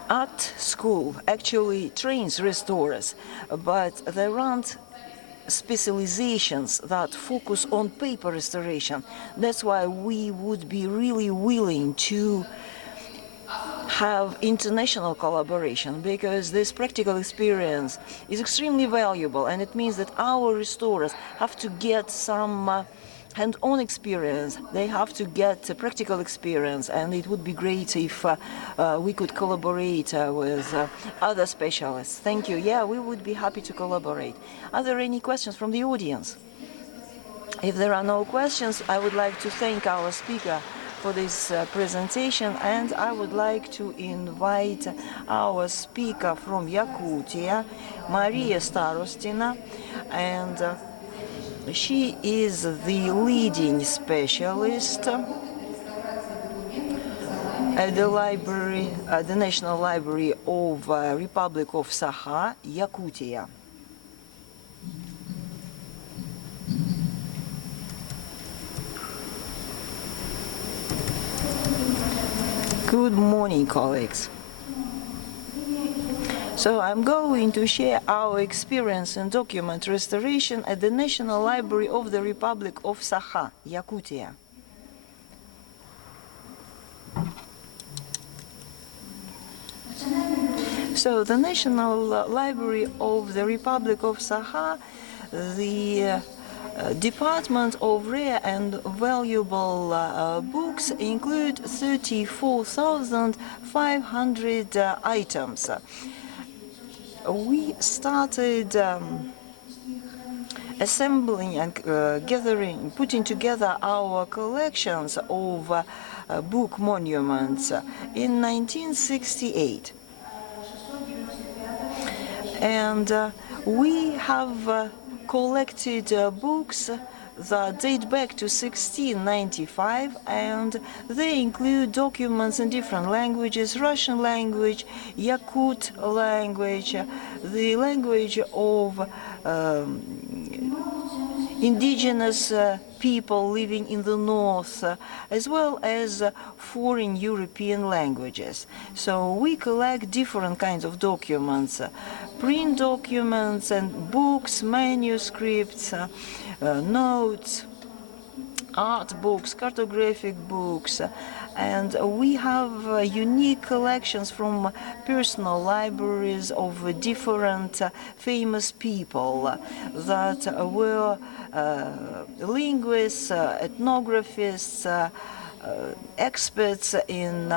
art school actually trains restorers, but there aren't specializations that focus on paper restoration. That's why we would be really willing to have international collaboration, because this practical experience is extremely valuable, and it means that our restorers have to get some hand-on experience. They have to get practical experience, and it would be great if we could collaborate with other specialists. Thank you. Yeah, we would be happy to collaborate. Are there any questions from the audience? If there are no questions, I would like to thank our speaker for this presentation, and I would like to invite our speaker from Yakutia, Maria Starostina, and she is the leading specialist at the library, the National Library of Republic of Sakha, Yakutia. Good morning, colleagues. So I'm going to share our experience in document restoration at the National Library of the Republic of Sakha, Yakutia. So the National Library of the Republic of Sakha, the Department of Rare and Valuable Books include 34,500 items. We started assembling and gathering, putting together our collections of book monuments in 1968. And we have collected books that date back to 1695, and they include documents in different languages: Russian language, Yakut language, the language of indigenous people living in the north, as well as foreign European languages. So we collect different kinds of documents, print documents and books, manuscripts, notes, art books, cartographic books, and we have unique collections from personal libraries of different famous people that were linguists, ethnographists, experts in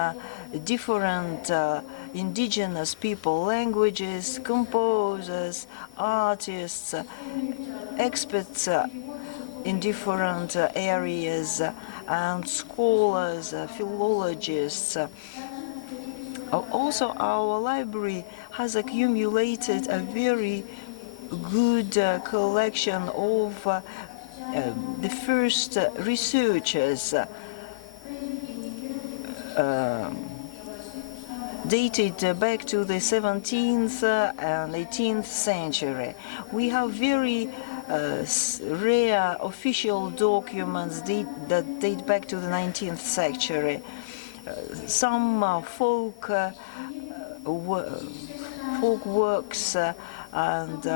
different indigenous people languages, composers, artists, experts in different areas, and scholars, philologists. Also, our library has accumulated a very good collection of the first researchers dated back to the 17th and 18th century. We have very rare official documents that date back to the 19th century. Some folk folk works, and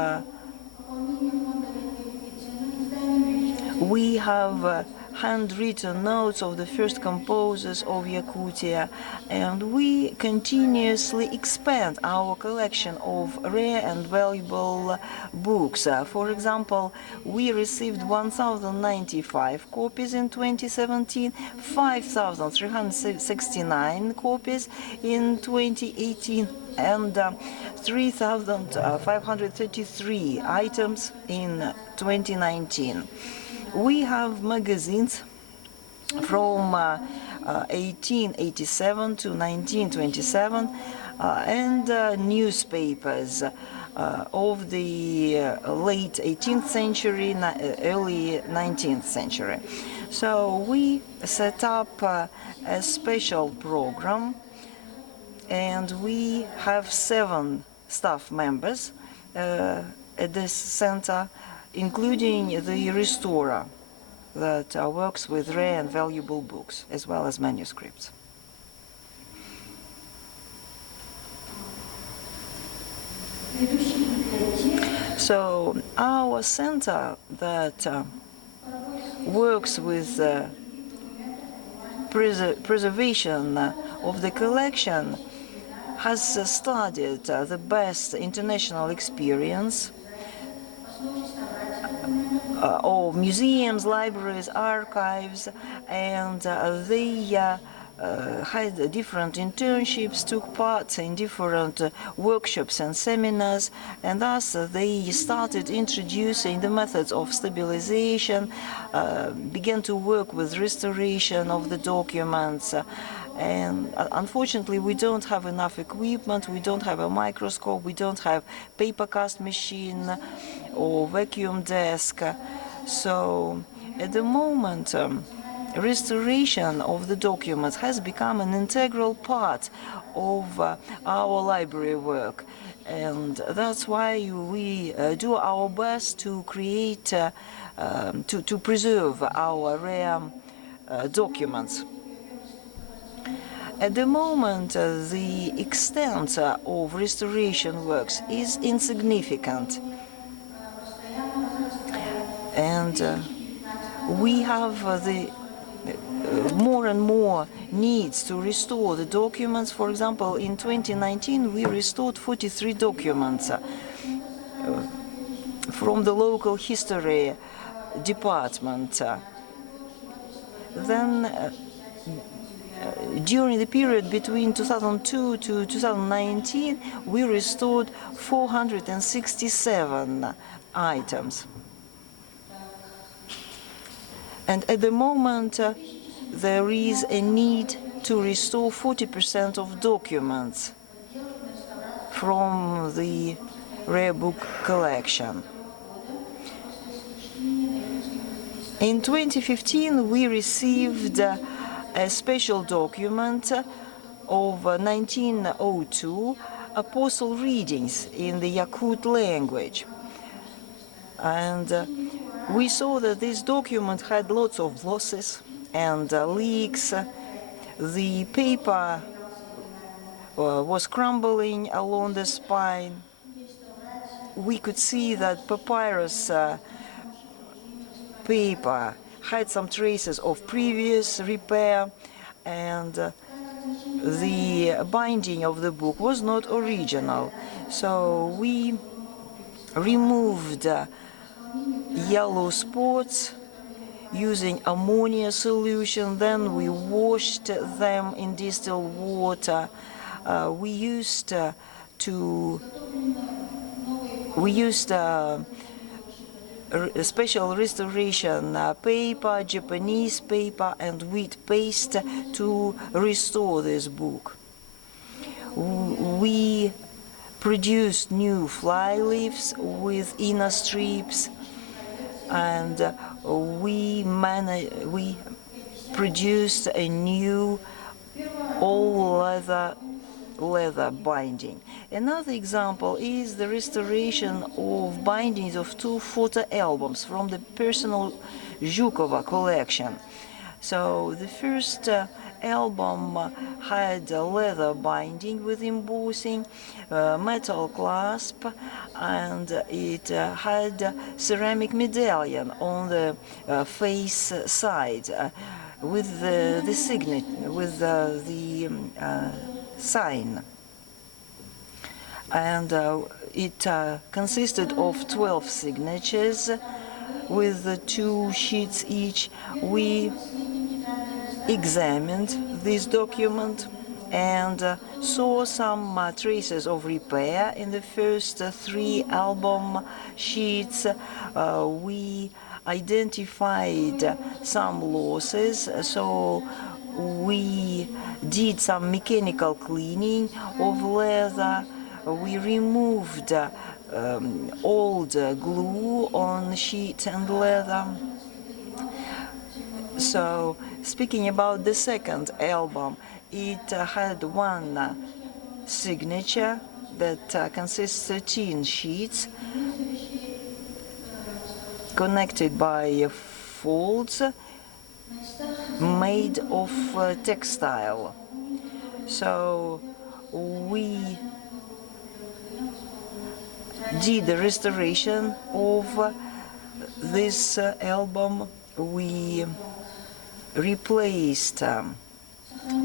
we have handwritten notes of the first composers of Yakutia, and we continuously expand our collection of rare and valuable books. For example, we received 1,095 copies in 2017, 5,369 copies in 2018, and 3,533 items in 2019. We have magazines from 1887 to 1927 and newspapers of the late 18th century, early 19th century. So we set up a special program, and we have 7 staff members at this center, including the restorer that works with rare and valuable books as well as manuscripts. So our center that works with preservation of the collection has studied the best international experience of museums, libraries, archives, and they had different internships, took part in different workshops and seminars, and thus they started introducing the methods of stabilization, began to work with restoration of the documents. And unfortunately, we don't have enough equipment, we don't have a microscope, we don't have paper cast machine or vacuum desk. So at the moment, restoration of the documents has become an integral part of our library work. And that's why we do our best to create, to preserve our rare documents. At the moment, the extent of restoration works is insignificant. And we have the more and more needs to restore the documents. For example, in 2019, we restored 43 documents from the local history department. Then during the period between 2002 to 2019, we restored 467 items. And at the moment, there is a need to restore 40% of documents from the rare book collection. In 2015, we received a special document of 1902, apostle readings in the Yakut language. And we saw that this document had lots of losses and leaks. The paper was crumbling along the spine. We could see that papyrus paper had some traces of previous repair, and the binding of the book was not original. So we removed yellow spots using ammonia solution. Then we washed them in distilled water. We used special restoration paper, Japanese paper, and wheat paste to restore this book. We produced new flyleaves with inner strips, and we produced a new all-leather binding. Another example is the restoration of bindings of 2 photo albums from the personal Zhukova collection. So the first album had a leather binding with embossing, metal clasp, and it had ceramic medallion on the face side with the signature, with the sign. And it consisted of 12 signatures with 2 sheets each. We examined this document and saw some traces of repair in the first 3 album sheets. We identified some losses, so we did some mechanical cleaning of leather. We removed old glue on sheet and leather. So, speaking about the second album, it had 1 signature that consists 13 sheets connected by folds made of textile. So we did the restoration of this album. We replaced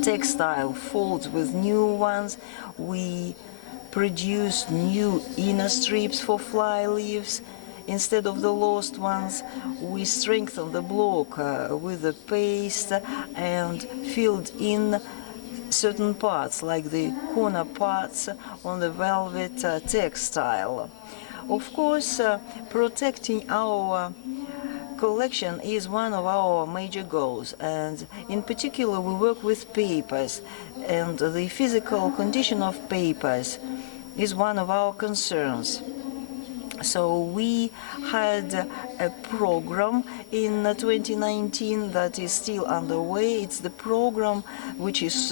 textile folds with new ones. We produced new inner strips for fly leaves instead of the lost ones. We strengthened the block with the paste and filled in certain parts, like the corner parts on the velvet textile. Of course, protecting our collection is one of our major goals, and in particular we work with papers, and the physical condition of papers is one of our concerns. So we had a program in 2019 that is still underway. It's the program which is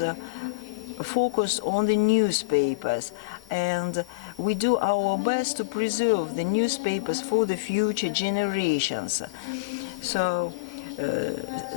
focused on the newspapers, and we do our best to preserve the newspapers for the future generations. So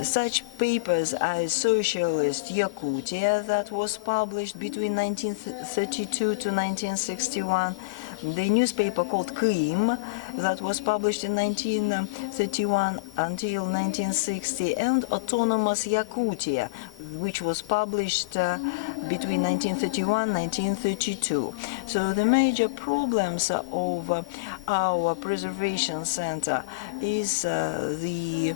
such papers as Socialist Yakutia, that was published between 1932 to 1961, the newspaper called Kym, that was published in 1931 until 1960, and Autonomous Yakutia, which was published between 1931 and 1932. So the major problems of our preservation center is the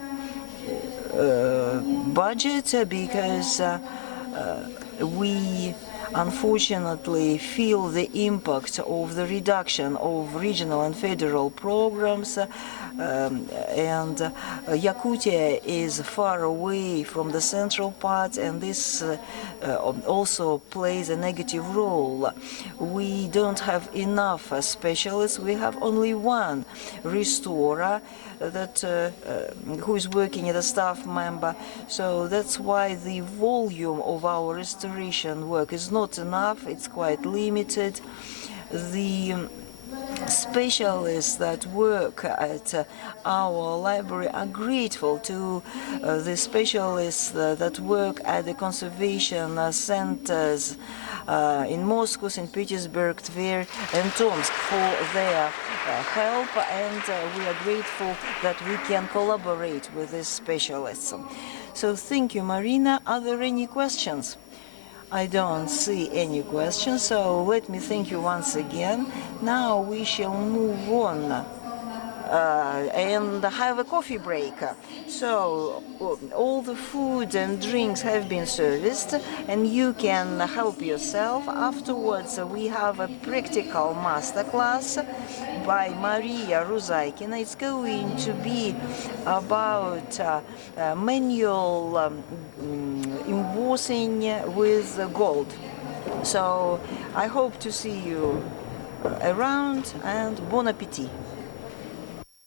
budget, because we unfortunately feel the impact of the reduction of regional and federal programs, and Yakutia is far away from the central part, and this also plays a negative role. We don't have enough specialists. We have only 1 restorer that who is working as a staff member. So that's why the volume of our restoration work is not enough. It's quite limited. The specialists that work at our library are grateful to the specialists that work at the conservation centers in Moscow, St. Petersburg, Tver, and Tomsk for their help, and we are grateful that we can collaborate with these specialists. So thank you, Marina. Are there any questions? I don't see any questions, so let me thank you once again. Now we shall move on and have a coffee break. So all the food and drinks have been serviced, and you can help yourself. Afterwards, we have a practical masterclass by Maria Ruzaykina. It's going to be about manual embossing with gold. So I hope to see you around, and bon appetit.